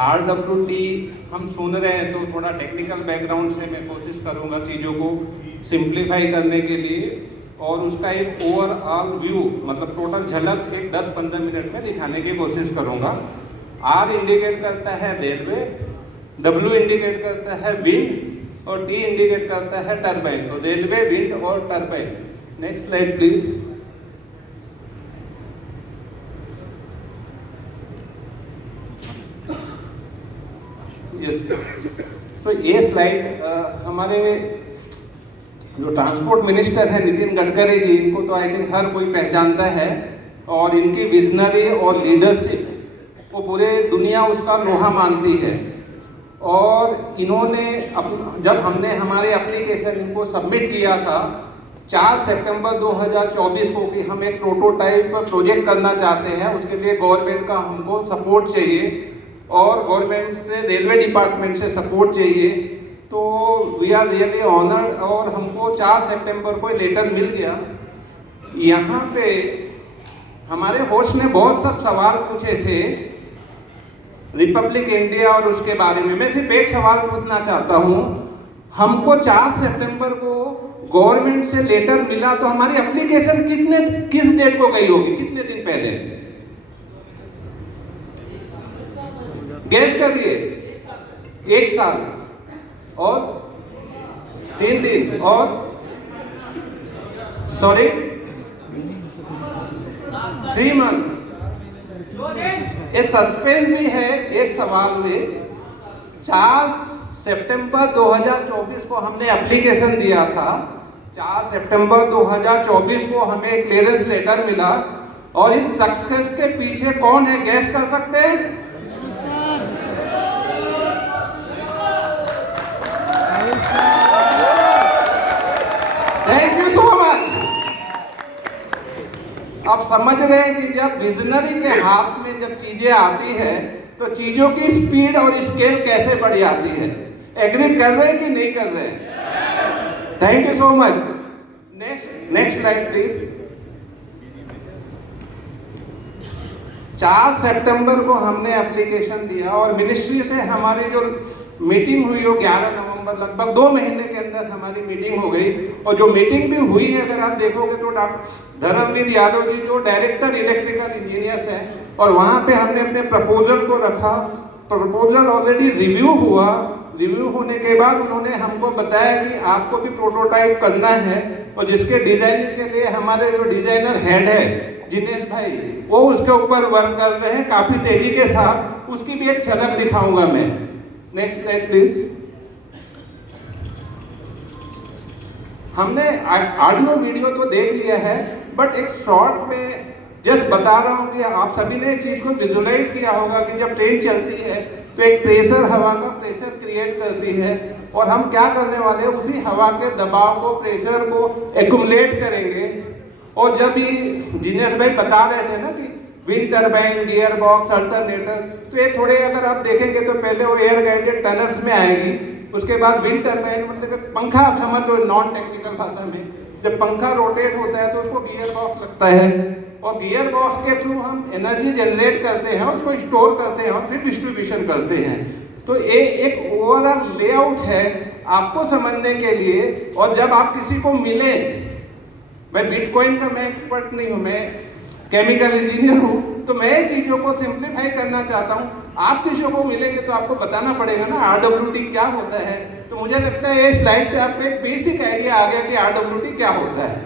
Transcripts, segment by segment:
RWT हम सुन रहे हैं तो थोड़ा टेक्निकल बैकग्राउंड से मैं कोशिश करूंगा चीज़ों को सिंप्लीफाई करने के लिए, और उसका एक ओवरऑल व्यू मतलब टोटल झलक एक 10-15 मिनट में दिखाने की कोशिश करूंगा। R इंडिकेट करता है रेलवे, W इंडिकेट करता है विंड और T इंडिकेट करता है टरबाइन। तो रेलवे, विंड और turbine. Next slide please. Yes, तो ये स्लाइड हमारे जो ट्रांसपोर्ट मिनिस्टर हैं नितिन गडकरी जी, इनको तो आई थिंक हर कोई पहचानता है, और इनकी विजनरी और लीडरशिप वो पूरे दुनिया उसका लोहा मानती है। और इन्होंने जब हमने हमारे एप्लीकेशन इनको सबमिट किया था 4 सितंबर 2024 को कि हम एक प्रोटोटाइप प्रोजेक्ट करना चाहते हैं, उसके लिए गवर्नमेंट का हमको सपोर्ट चाहिए और गवर्नमेंट से, रेलवे डिपार्टमेंट से सपोर्ट चाहिए। तो वी आर रियली ऑनर्ड, और हमको 4 सितंबर को लेटर मिल गया। यहाँ पे हमारे होस्ट ने बहुत सब सवाल पूछे थे रिपब्लिक इंडिया और उसके बारे में। मैं सिर्फ एक सवाल पूछना चाहता हूँ, हमको 4 सितंबर को गवर्नमेंट से लेटर मिला तो हमारी एप्लीकेशन किस डेट को गई होगी, कितने दिन पहले? गेस करिए। 1 साल और 3 दिन और सॉरी 3 मंथ। ये सस्पेंस भी है इस सवाल में। 4 सितंबर 2024 को हमने एप्लीकेशन दिया था, 4 सितंबर 2024 को हमें क्लियरेंस लेटर मिला, और इस सक्सेस के पीछे कौन है, गैस कर सकते हैं? Thank you so much. आप समझ रहे हैं कि जब विजनरी के हाथ में जब चीजें आती है तो चीजों की स्पीड और स्केल कैसे बढ़ जाती है। एग्री कर रहे हैं कि नहीं कर रहे हैं? Thank you so much. Next slide please. 4 सितंबर को हमने एप्लीकेशन दिया और मिनिस्ट्री से हमारी जो मीटिंग हुई हो 11 नवंबर, लगभग 2 महीने के अंदर हमारी मीटिंग हो गई। और जो मीटिंग भी हुई है, अगर आप देखोगे तो डॉक्टर धर्मवीर यादव जी जो डायरेक्टर इलेक्ट्रिकल इंजीनियर्स हैं, और वहाँ पे हमने अपने प्रपोजल को रखा। प्रपोजल ऑलरेडी रिव्यू हुआ। रिव्यू होने के बाद उन्होंने हमको बताया कि आपको भी प्रोटोटाइप करना है, और जिसके डिजाइनिंग के लिए हमारे जो डिजाइनर हेड है जिनेश भाई, वो उसके ऊपर वर्क कर रहे हैं काफी तेजी के साथ। उसकी भी एक झलक दिखाऊंगा मैं। Next slide please. हमने ऑडियो वीडियो तो देख लिया है, बट एक शॉर्ट में जस्ट बता रहा हूं कि आप सभी ने एक चीज को विजुलाइज किया होगा कि जब ट्रेन चलती है तो एक प्रेशर, हवा का प्रेशर क्रिएट करती है, और हम क्या करने वाले हैं, उसी हवा के दबाव को, प्रेशर को एक्युमुलेट करेंगे। और जब ये जिनेश भाई बता रहे थे ना कि wind turbine, gear box, alternator, तो ये थोड़े अगर आप देखेंगे तो पहले वो एयर गाइडेड टनल्स में आएगी, उसके बाद विंड टरबाइन मतलब पंखा, आप समझ लो नॉन टेक्निकल भाषा में, जब पंखा रोटेट होता है तो उसको गियर बॉक्स लगता है, और गियर बॉक्स के थ्रू हम एनर्जी जनरेट करते हैं, उसको स्टोर करते हैं और फिर डिस्ट्रीब्यूशन करते हैं। तो ये एक ओवरऑल लेआउट है आपको समझने के लिए। और जब आप किसी को मिले, मैं बिटकॉइन का मैं एक्सपर्ट नहीं हूँ, मैं केमिकल इंजीनियर हूँ, तो मैं चीज़ों को सिंप्लीफाई करना चाहता हूँ। आप किसी को मिलेंगे तो आपको बताना पड़ेगा ना RWT क्या होता है। तो मुझे लगता है ये स्लाइड से आपको एक बेसिक आइडिया आ गया कि RWT क्या होता है।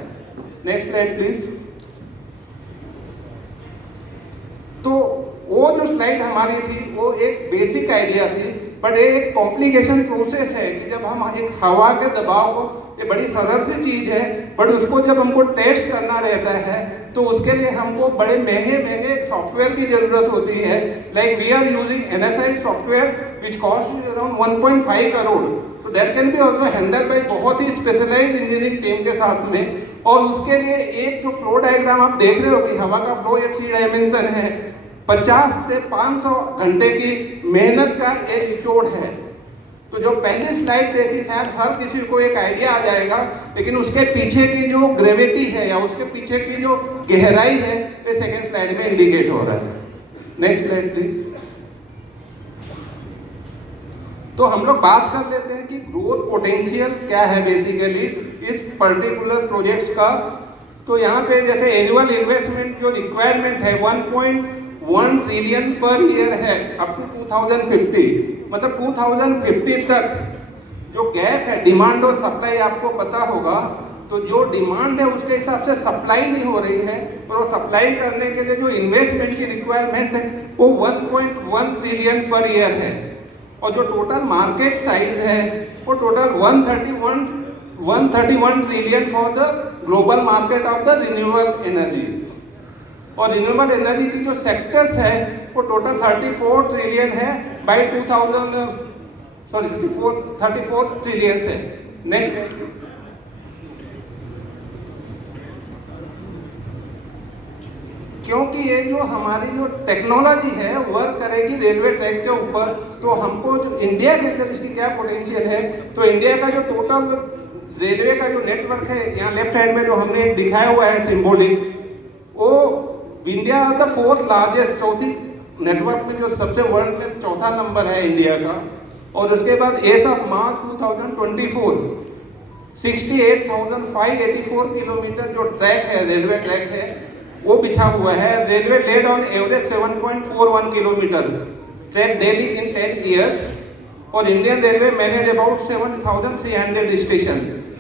Next slide please. तो वो जो स्लाइड हमारी थी वो एक बेसिक आइडिया थी, बट ये एक कॉम्प्लिकेशन प्रोसेस है कि जब हम एक हवा के दबाव को, ये बड़ी सरल सी चीज़ है, बट उसको जब हमको टेस्ट करना रहता है तो उसके लिए हमको बड़े महंगे सॉफ्टवेयर की ज़रूरत होती है। Like we are using NSI software which cost around 1.5 crore. तो that can be also handle by बहुत ही स्पेशलाइज इंजीनियरिंग टीम के साथ में। और उसके लिए एक जो फ्लो डायग्राम आप देख रहे हो कि हवा का फ्लो एक 3 डायमेंशन है, 50 से 500 घंटे की मेहनत का एक निचोड़ है। तो जो पहली स्लाइड देखी शायद हर किसी को एक आइडिया आ जाएगा, लेकिन उसके पीछे की जो ग्रेविटी है या उसके पीछे की जो गहराई है, ये सेकेंड स्लाइड में इंडिकेट हो रहा है। Next slide please. तो हम लोग बात कर लेते हैं कि ग्रोथ पोटेंशियल क्या है बेसिकली इस पर्टिकुलर प्रोजेक्ट्स का। तो यहाँ पे जैसे एनुअल इन्वेस्टमेंट जो रिक्वायरमेंट है 1.1 ट्रिलियन पर ईयर है अप टू 2050, मतलब 2050 तक जो गैप है डिमांड और सप्लाई आपको पता होगा, तो जो डिमांड है उसके हिसाब से सप्लाई नहीं हो रही है, और वो सप्लाई करने के लिए जो इन्वेस्टमेंट की रिक्वायरमेंट है वो 1.1 ट्रिलियन पर ईयर है, और जो टोटल मार्केट साइज है वो total 131 trillion for the global market of the renewable energy. और रिन्यूएबल एनर्जी की जो सेक्टर्स है वो टोटल 34 ट्रिलियन है बाई 34 ट्रिलियन है। नेक्स्ट, क्योंकि ये जो हमारी जो टेक्नोलॉजी है वर्क करेगी रेलवे ट्रैक के ऊपर, तो हमको जो इंडिया के अंदर इसकी क्या पोटेंशियल है, तो इंडिया का जो टोटल रेलवे का जो नेटवर्क है, यहाँ लेफ्ट हैंड में जो हमने एक दिखाया हुआ है सिंबॉलिक, वो इंडिया द 4th लार्जेस्ट, चौथी नेटवर्क में जो सबसे वर्ल्ड में चौथा नंबर है इंडिया का। और उसके बाद एज ऑफ मार्च 2024 68,584 किलोमीटर जो ट्रैक है, रेलवे ट्रैक है, वो बिछा हुआ है। Railway laid on average 7.41 kilometre track daily in 10 years, और Indian railway manage about 7,300 station.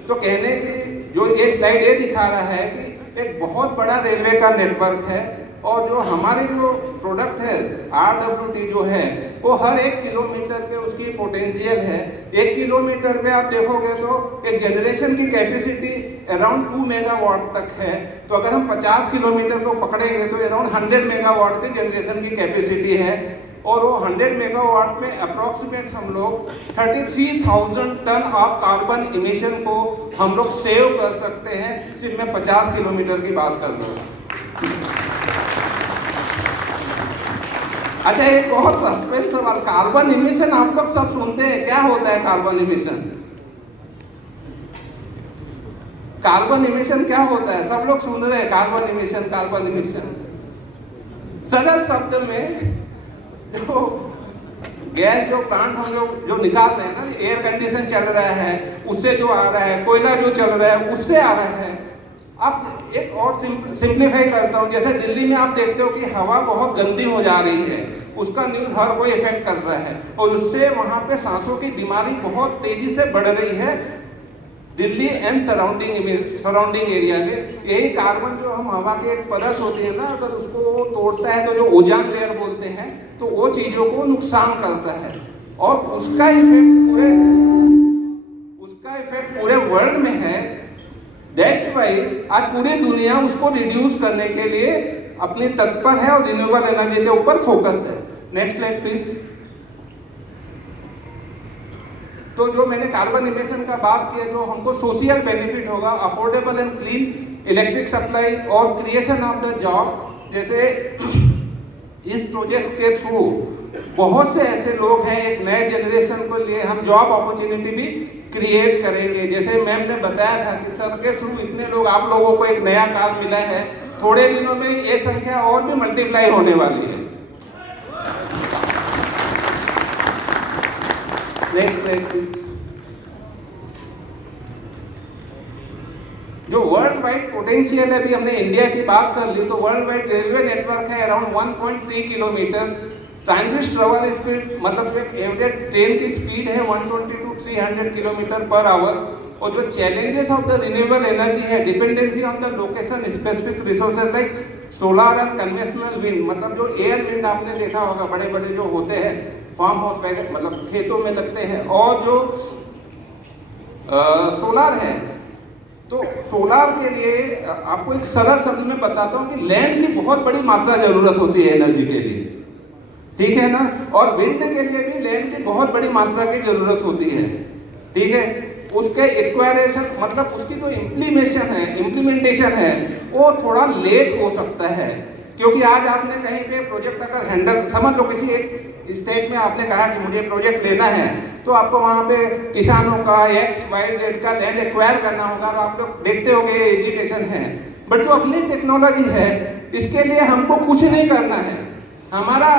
तो कहने की जो ये स्लाइड ये दिखा रहा है कि एक बहुत बड़ा रेलवे का नेटवर्क है, और जो हमारे जो प्रोडक्ट है RWT जो है वो हर 1 किलोमीटर पे उसकी पोटेंशियल है। 1 किलोमीटर पे आप देखोगे तो एक जनरेशन की कैपेसिटी अराउंड 2 मेगावाट तक है। तो अगर हम 50 किलोमीटर को पकड़ेंगे तो अराउंड 100 मेगावाट की जनरेशन की कैपेसिटी है, और वो 100 मेगावाट में अप्रॉक्सीमेट हम लोग 33,000 टन ऑफ कार्बन इमिशन को हम लोग सेव कर सकते हैं। सिर्फ मैं 50 किलोमीटर की बात कर रहा हूँ। अच्छा, एक और सस्पेंस सवाल, कार्बन इमिशन आप लोग सब सुनते हैं, क्या होता है कार्बन इमिशन? कार्बन इमिशन क्या होता है? सब लोग सुन रहे हैं कार्बन इमिशन, कार्बन इमिशन। सरल शब्द में जो गैस जो प्लांट हम लोग जो निकालते हैं ना, एयर कंडीशन चल रहा है उससे जो आ रहा है, कोयला जो चल रहा है उससे आ रहा है। अब एक और सिंप्लीफाई करता हूँ, जैसे दिल्ली में आप देखते हो कि हवा बहुत गंदी हो जा रही है, उसका न्यूज़ हर कोई इफेक्ट कर रहा है, और उससे वहाँ पे सांसों की बीमारी बहुत तेजी से बढ़ रही है दिल्ली एंड सराउंडिंग एरिया में। यही कार्बन जो हम हवा की एक परत होती है ना, अगर उसको तोड़ता है तो जो ओजोन लेयर बोलते हैं, तो वो चीज़ों को नुकसान करता है, और उसका इफेक्ट पूरे वर्ल्ड में है। दैट्स वाई आज पूरी दुनिया उसको रिड्यूस करने के लिए अपनी तत्पर है और रिन्यूएबल एनर्जी के ऊपर फोकस है। Next slide please. तो जो मैंने कार्बन इमिशन का बात किया, जो हमको सोशल बेनिफिट होगा, affordable and clean electric supply और क्रिएशन ऑफ द जॉब। जैसे इस प्रोजेक्ट के थ्रू बहुत से ऐसे लोग हैं, एक नए जनरेशन को लिए हम जॉब अपॉर्चुनिटी भी क्रिएट करेंगे। जैसे मैम ने बताया था कि सर के थ्रू इतने लोग, आप लोगों को एक नया काम मिला है, थोड़े दिनों में ये संख्या और भी मल्टीप्लाई होने वाली है। Next slide please. जो वर्ल्ड वाइड पोटेंशियल है, अभी हमने इंडिया की बात कर ली, तो वर्ल्ड वाइड रेलवे नेटवर्क है around 1.3 kilometre. Transit travel speed मतलब एक एवरेज ट्रेन की स्पीड है 120 to 300 किलोमीटर पर आवर। और जो challenges of the renewable energy है, dependency on the location specific resources like solar and conventional wind, मतलब जो एयर विंड आपने देखा होगा, बड़े बड़े जो होते हैं फार्म हाउस वगैरह, मतलब खेतों में लगते हैं, और जो सोलर है, तो सोलर के लिए आपको एक सरल शब्द में बताता हूँ कि लैंड की बहुत बड़ी मात्रा जरूरत होती है एनर्जी के लिए, ठीक है ना। और विंड के लिए भी लैंड की बहुत बड़ी मात्रा की जरूरत होती है, ठीक है। उसके एक्वायरेशन मतलब उसकी जो इम्प्लीमेंटेशन है वो थोड़ा लेट हो सकता है, क्योंकि आज आपने कहीं पे प्रोजेक्ट अगर हैंडल, समझ लो किसी एक स्टेट में आपने कहा कि मुझे प्रोजेक्ट लेना है, तो आपको वहाँ पे किसानों का XYZ का लैंड एक्वायर करना होगा, तो आप लोग देखते होंगे ये एजिटेशन है। बट जो अपनी टेक्नोलॉजी है, इसके लिए हमको कुछ नहीं करना है, हमारा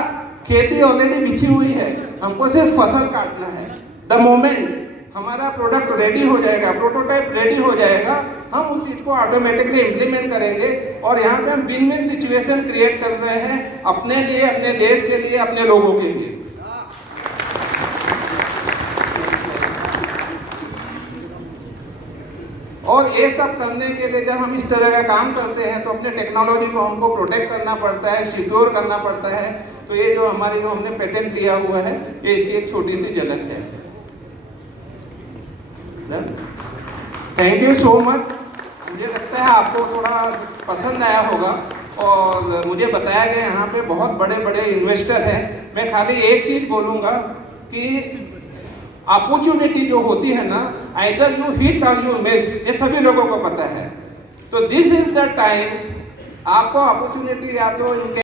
खेती ऑलरेडी बिछी हुई है, हमको सिर्फ फसल काटना है। द मोमेंट हमारा प्रोडक्ट रेडी हो जाएगा, प्रोटोटाइप रेडी हो जाएगा, हम उस चीज़ को ऑटोमेटिकली इम्प्लीमेंट करेंगे। और यहाँ पे हम विन विन सिचुएशन क्रिएट कर रहे हैं अपने लिए, अपने देश के लिए, अपने लोगों के लिए। और ये सब करने के लिए जब हम इस तरह का काम करते हैं तो अपने टेक्नोलॉजी को हमको प्रोटेक्ट करना पड़ता है, सिक्योर करना पड़ता है। तो ये जो हमारी जो हमने पेटेंट लिया हुआ है, ये इसकी एक छोटी सी झलक है। Thank you so much. मुझे लगता है आपको थोड़ा पसंद आया होगा और मुझे बताया गया यहाँ पे बहुत बड़े बड़े इन्वेस्टर हैं। मैं खाली एक चीज़ बोलूँगा कि अपॉर्चुनिटी जो होती है ना, आइदर यू हिट और यू मिस, ये सभी लोगों को पता है। तो दिस इज द टाइम, आपको अपॉर्चुनिटी या तो